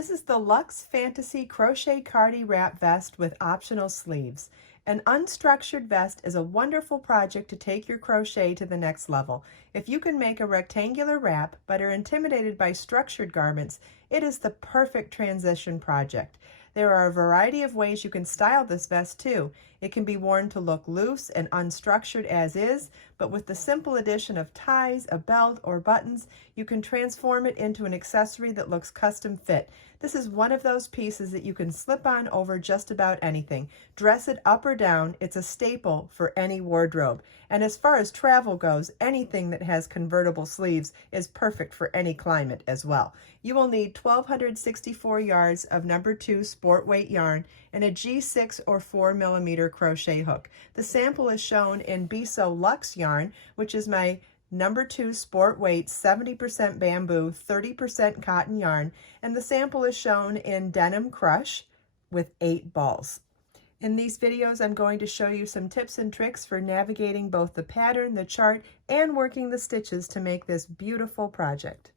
This is the Luxe Fantasy Crochet Cardi Wrap Vest with optional sleeves. An unstructured vest is a wonderful project to take your crochet to the next level. If you can make a rectangular wrap but are intimidated by structured garments, it is the perfect transition project. There are a variety of ways you can style this vest too. It can be worn to look loose and unstructured as is, but with the simple addition of ties, a belt, or buttons, you can transform it into an accessory that looks custom fit. This is one of those pieces that you can slip on over just about anything. Dress it up or down, it's a staple for any wardrobe. And as far as travel goes, anything that has convertible sleeves is perfect for any climate as well. You will need 1,264 yards of number 2 sport weight yarn and a G6 or 4mm crochet hook. The sample is shown in Biso Luxe yarn, which is my number 2 sport weight 70% bamboo, 30% cotton yarn, and the sample is shown in Denim Crush with 8 balls. In these videos, I'm going to show you some tips and tricks for navigating both the pattern, the chart, and working the stitches to make this beautiful project.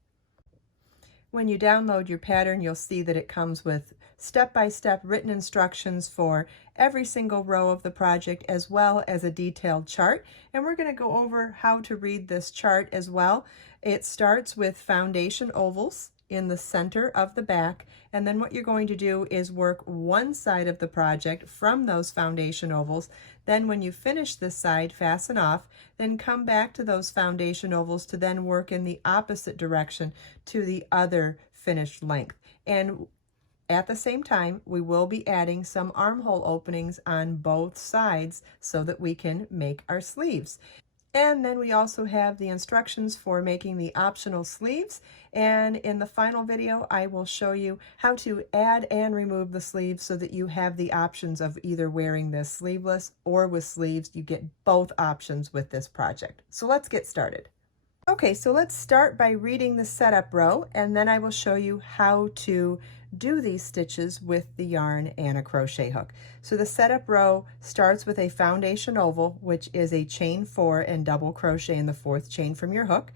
When you download your pattern, you'll see that it comes with step-by-step written instructions for every single row of the project, as well as a detailed chart. And we're going to go over how to read this chart as well. It starts with foundation ovals in the center of the back, and then what you're going to do is work one side of the project from those foundation ovals. Then when you finish this side, fasten off, then come back to those foundation ovals to then work in the opposite direction to the other finished length. And at the same time, we will be adding some armhole openings on both sides so that we can make our sleeves. And then we also have the instructions for making the optional sleeves. And in the final video, I will show you how to add and remove the sleeves so that you have the options of either wearing this sleeveless or with sleeves. You get both options with this project. So let's get started. Okay, so let's start by reading the setup row, and then I will show you how to do these stitches with the yarn and a crochet hook. So the setup row starts with a foundation oval, which is a chain 4 and double crochet in the 4th chain from your hook,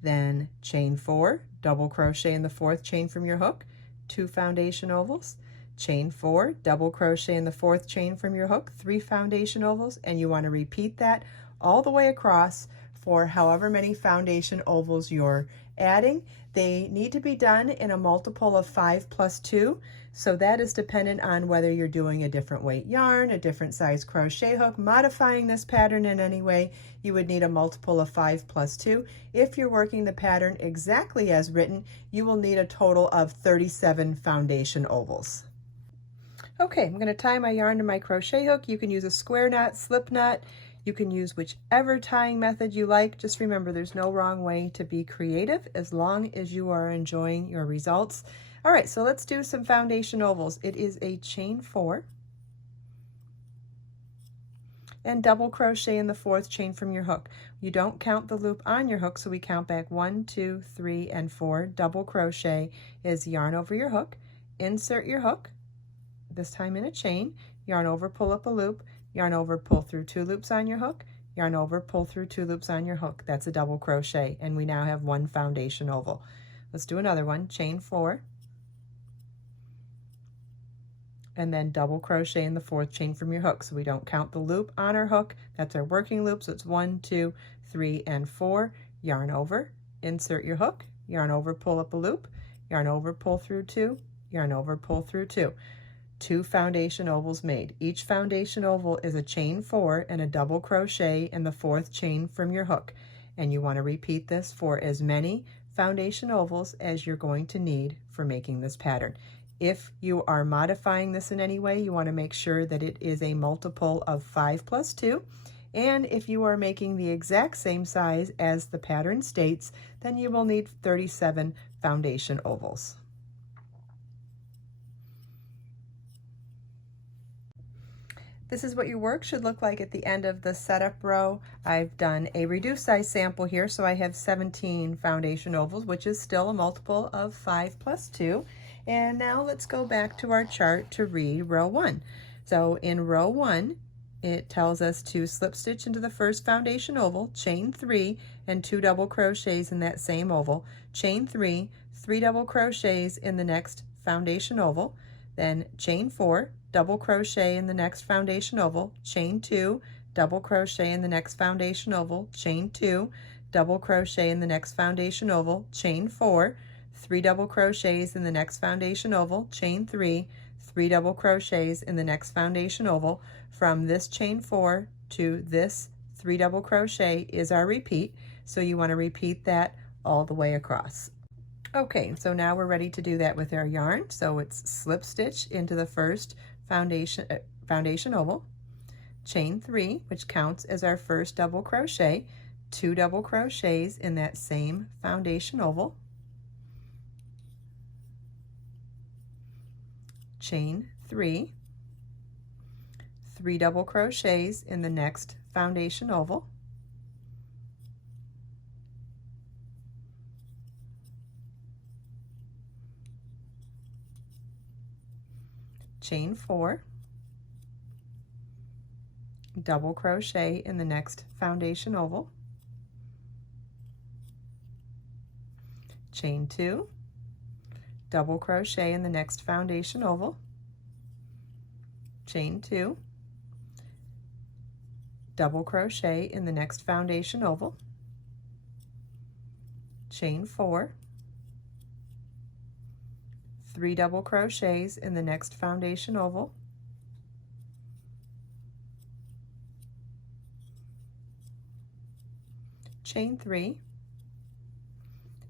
then chain 4, double crochet in the 4th chain from your hook, 2 foundation ovals, chain 4, double crochet in the 4th chain from your hook, 3 foundation ovals, and you want to repeat that all the way across for however many foundation ovals you're adding. They need to be done in a multiple of 5 plus 2, so that is dependent on whether you're doing a different weight yarn, a different size crochet hook, modifying this pattern in any way. You would need a multiple of 5 plus 2. If you're working the pattern exactly as written, you will need a total of 37 foundation ovals. Okay, I'm going to tie my yarn to my crochet hook. You can use a square knot, slip knot. You can use whichever tying method you like. Just remember, there's no wrong way to be creative as long as you are enjoying your results. All right, so let's do some foundation ovals. It is a chain 4 and double crochet in the 4th chain from your hook. You don't count the loop on your hook, so we count back 1, 2, 3, and 4. Double crochet is yarn over your hook, insert your hook, this time in a chain, yarn over, pull up a loop, yarn over, pull through 2 loops on your hook, yarn over, pull through 2 loops on your hook. That's a double crochet, and we now have 1 foundation oval. Let's do another one, chain 4, and then double crochet in the 4th chain from your hook. So we don't count the loop on our hook. That's our working loop, so it's 1, 2, 3, and 4. Yarn over, insert your hook, yarn over, pull up a loop, yarn over, pull through 2, yarn over, pull through 2. 2 foundation ovals made. Each foundation oval is a chain 4 and a double crochet in the 4th chain from your hook. And you want to repeat this for as many foundation ovals as you're going to need for making this pattern. If you are modifying this in any way, you want to make sure that it is a multiple of 5 plus 2. And if you are making the exact same size as the pattern states, then you will need 37 foundation ovals. This is what your work should look like at the end of the setup row. I've done a reduced size sample here, so I have 17 foundation ovals, which is still a multiple of 5 plus 2. And now let's go back to our chart to read row 1. So in row 1, it tells us to slip stitch into the first foundation oval, chain 3, and 2 double crochets in that same oval, chain 3, 3 double crochets in the next foundation oval, then chain 4, double crochet in the next foundation oval, chain 2, double crochet in the next foundation oval, chain 2, double crochet in the next foundation oval, chain 4, 3 double crochets in the next foundation oval, chain 3, 3 double crochets in the next foundation oval. From this chain 4 to this 3 double crochet is our repeat, so you want to repeat that all the way across. Okay, so now we're ready to do that with our yarn. So it's slip stitch into the first foundation oval, chain 3, which counts as our first double crochet, 2 double crochets in that same foundation oval, chain 3, 3 double crochets in the next foundation oval, chain 4, double crochet in the next foundation oval, chain 2, double crochet in the next foundation oval, chain 2, double crochet in the next foundation oval, chain 4, 3 double crochets in the next foundation oval, chain 3,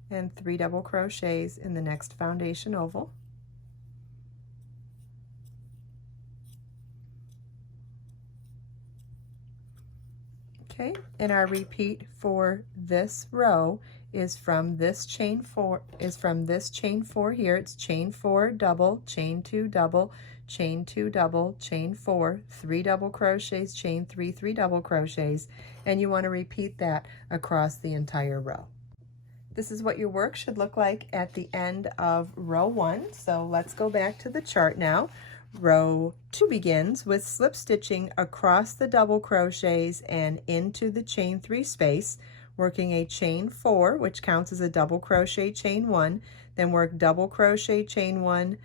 and 3 double crochets in the next foundation oval, okay, and our repeat for this row is from this chain 4 here. It's chain 4 double, chain 2 double, chain 2 double, chain 4, 3 double crochets, chain 3, 3 double crochets, and you want to repeat that across the entire row. This is what your work should look like at the end of row 1. So let's go back to the chart now. Row 2 begins with slip stitching across the double crochets and into the chain 3 space, working a chain 4, which counts as a double crochet chain 1, then work double crochet chain 1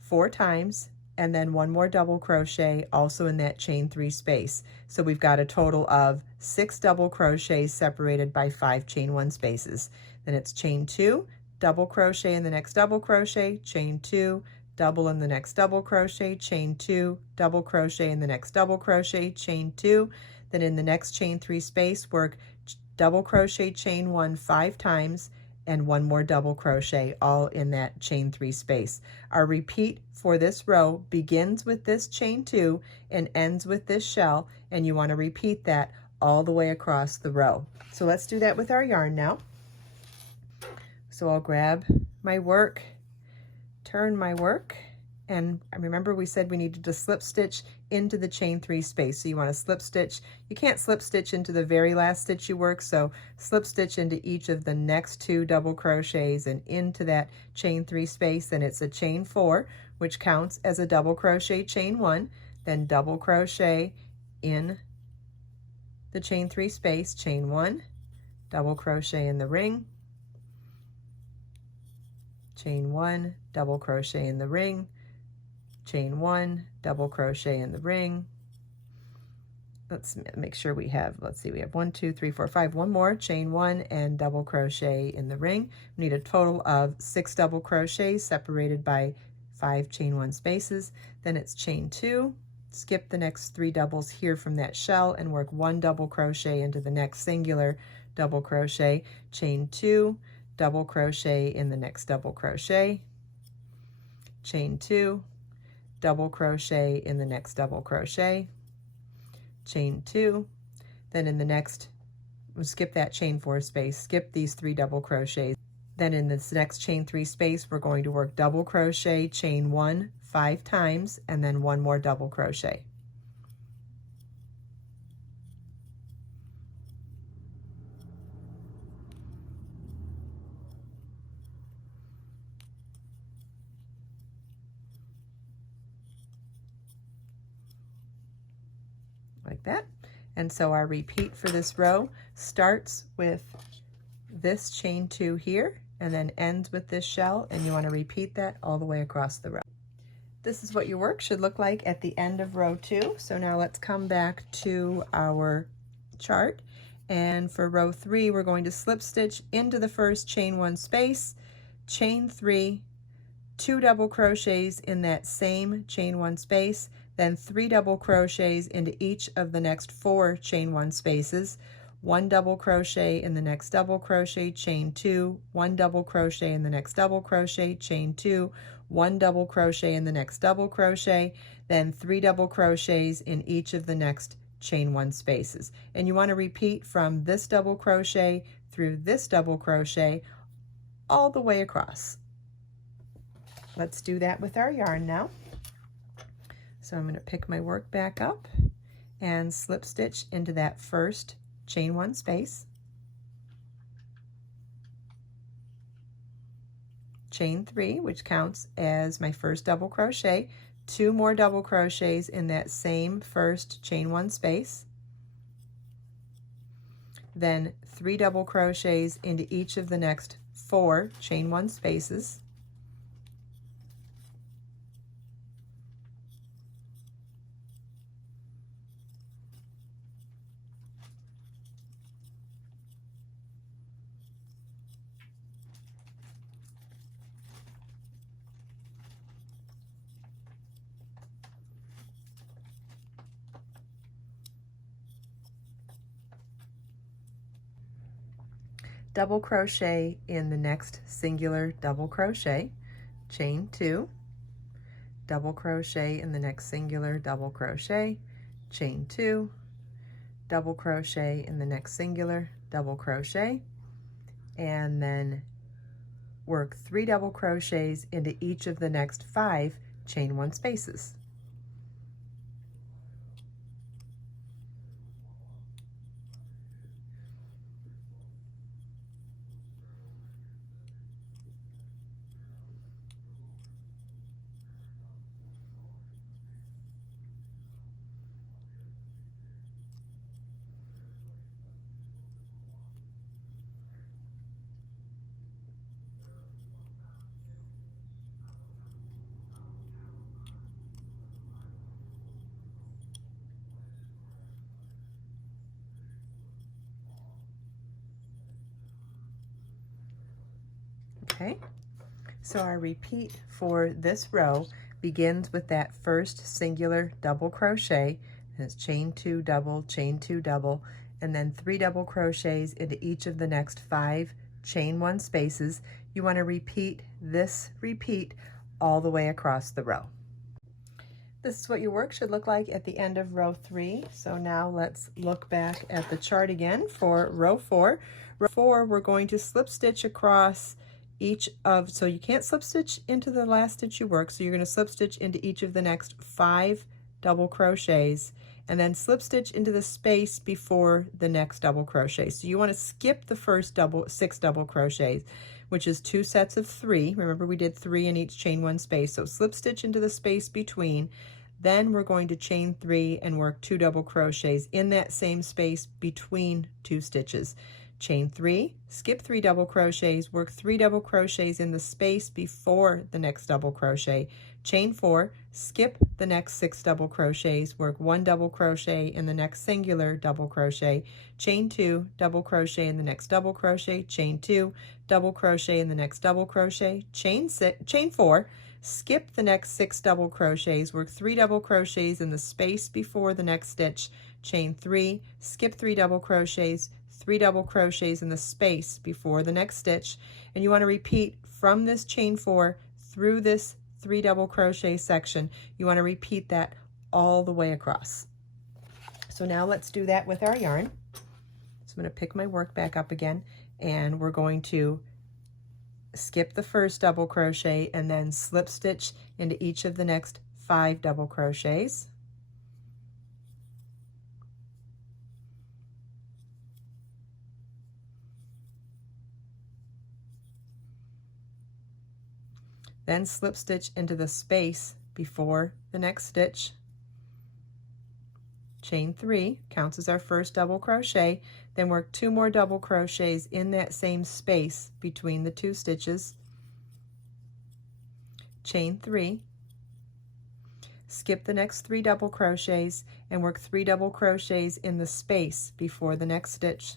4 times, and then 1 more double crochet also in that chain 3 space. So we've got a total of 6 double crochets separated by 5 chain 1 spaces. Then it's chain 2, double crochet in the next double crochet, chain 2, double in the next double crochet, chain 2, double crochet in the next double crochet, chain 2, then in the next chain 3 space work double crochet chain 1 5 times and 1 more double crochet, all in that chain 3 space. Our repeat for this row begins with this chain 2 and ends with this shell, and you want to repeat that all the way across the row. So let's do that with our yarn now. So I'll grab my work, turn my work, and remember we said we needed to slip stitch into the chain 3 space. So you want to slip stitch. You can't slip stitch into the very last stitch you work, so slip stitch into each of the next 2 double crochets and into that chain 3 space, and it's a chain 4, which counts as a double crochet chain 1, then double crochet in the chain 3 space, chain 1, double crochet in the ring, chain 1, double crochet in the ring, chain 1, double crochet in the ring. Let's make sure we have, let's see, we have 1 2 3 4 5, 1 more, chain 1 and double crochet in the ring. We need a total of 6 double crochets separated by 5 chain 1 spaces. Then it's chain 2, skip the next 3 doubles here from that shell and work 1 double crochet into the next singular double crochet, chain 2, double crochet in the next double crochet, chain 2, double crochet in the next double crochet, chain 2, then in the next, we'll skip that chain 4 space, skip these 3 double crochets, then in this next chain 3 space we're going to work double crochet chain 1 5 times and then 1 more double crochet. Like that. And so our repeat for this row starts with this chain 2 here, and then ends with this shell, and you want to repeat that all the way across the row. This is what your work should look like at the end of row 2. So now let's come back to our chart, and for row 3 we're going to slip stitch into the first chain 1 space, chain 3, 2 double crochets in that same chain 1 space, then 3 double crochets into each of the next 4 chain 1 spaces, 1 double crochet in the next double crochet, chain 2, 1 double crochet in the next double crochet, chain 2, 1 double crochet in the next double crochet, then 3 double crochets in each of the next chain 1 spaces. And you want to repeat from this double crochet through this double crochet all the way across. Let's do that with our yarn now. So I'm going to pick my work back up and slip stitch into that first chain 1 space, chain 3, which counts as my first double crochet, 2 more double crochets in that same first chain 1 space, then 3 double crochets into each of the next 4 chain 1 spaces, double crochet in the next singular double crochet, chain 2, double crochet in the next singular double crochet, chain 2, double crochet in the next singular double crochet, and then work 3 double crochets into each of the next 5 chain 1 spaces. Okay, so our repeat for this row begins with that first singular double crochet, and it's chain 2 double, chain 2 double, and then 3 double crochets into each of the next 5 chain 1 spaces. You want to repeat this repeat all the way across the row. This is what your work should look like at the end of row 3. So now let's look back at the chart again for row 4. Row 4, we're going to slip stitch across each of, so you can't slip stitch into the last stitch you work, so you're going to slip stitch into each of the next 5 double crochets, and then slip stitch into the space before the next double crochet. So you want to skip the first 6 double crochets, which is 2 sets of 3. Remember, we did 3 in each chain 1 space, so slip stitch into the space between. Then we're going to chain 3 and work 2 double crochets in that same space between 2 stitches. Chain 3, skip 3 double crochets, work 3 double crochets in the space before the next double crochet. Chain 4, skip the next 6 double crochets, work 1 double crochet in the next singular double crochet. Chain 2, double crochet in the next double crochet. Chain 2, double crochet in the next double crochet. Chain 4, skip the next 6 double crochets, work 3 double crochets in the space before the next stitch. Chain 3, skip 3 double crochets, 3 double crochets in the space before the next stitch, and you want to repeat from this chain 4 through this 3 double crochet section. You want to repeat that all the way across. So now let's do that with our yarn. So I'm going to pick my work back up again, and we're going to skip the first double crochet and then slip stitch into each of the next 5 double crochets. Then slip stitch into the space before the next stitch. chain 3, counts as our first double crochet, then work 2 more double crochets in that same space between the 2 stitches, chain 3, skip the next 3 double crochets and work 3 double crochets in the space before the next stitch,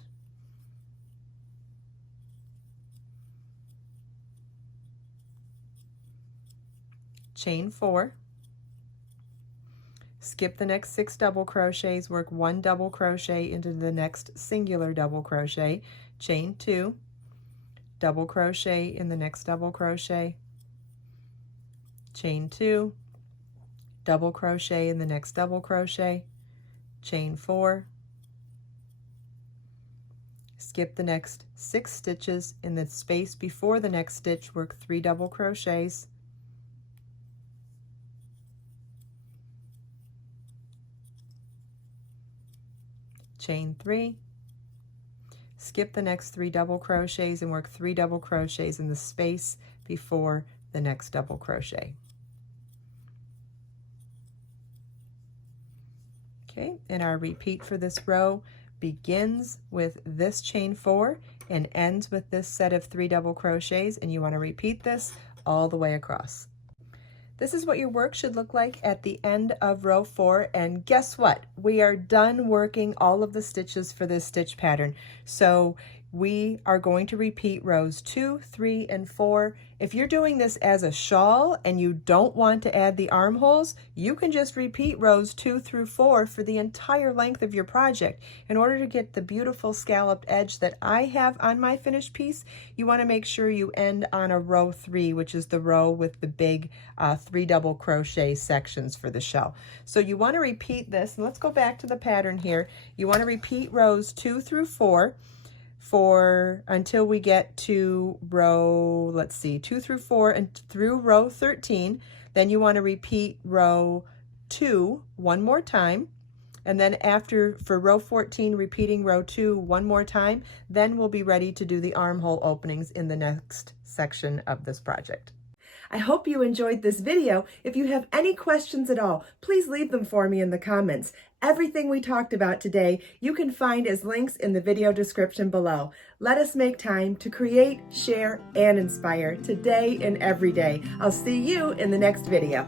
chain 4, skip the next 6 double crochets, work 1 double crochet into the next singular double crochet, chain 2, double crochet in the next double crochet, chain 2, double crochet in the next double crochet, chain 4, skip the next 6 stitches in the space before the next stitch, work 3 double crochets, chain 3, skip the next 3 double crochets and work 3 double crochets in the space before the next double crochet. Okay, and our repeat for this row begins with this chain 4 and ends with this set of 3 double crochets, and you want to repeat this all the way across. This is what your work should look like at the end of row 4, and guess what? We are done working all of the stitches for this stitch pattern. So we are going to repeat rows 2, 3, and 4. If you're doing this as a shawl and you don't want to add the armholes, you can just repeat rows 2 through 4 for the entire length of your project. In order to get the beautiful scalloped edge that I have on my finished piece, you want to make sure you end on a row 3, which is the row with the big 3 double crochet sections for the shell. So you want to repeat this, and let's go back to the pattern here. You want to repeat rows 2 through 4 until we get to row, let's see, 2 through 4 and through row 13. Then you want to repeat row 2 one more time, and then for row 14, repeating row 2 one more time. Then we'll be ready to do the armhole openings in the next section of this project. I hope you enjoyed this video. If you have any questions at all, please leave them for me in the comments. Everything we talked about today, you can find as links in the video description below. Let us make time to create, share, and inspire today and every day. I'll see you in the next video.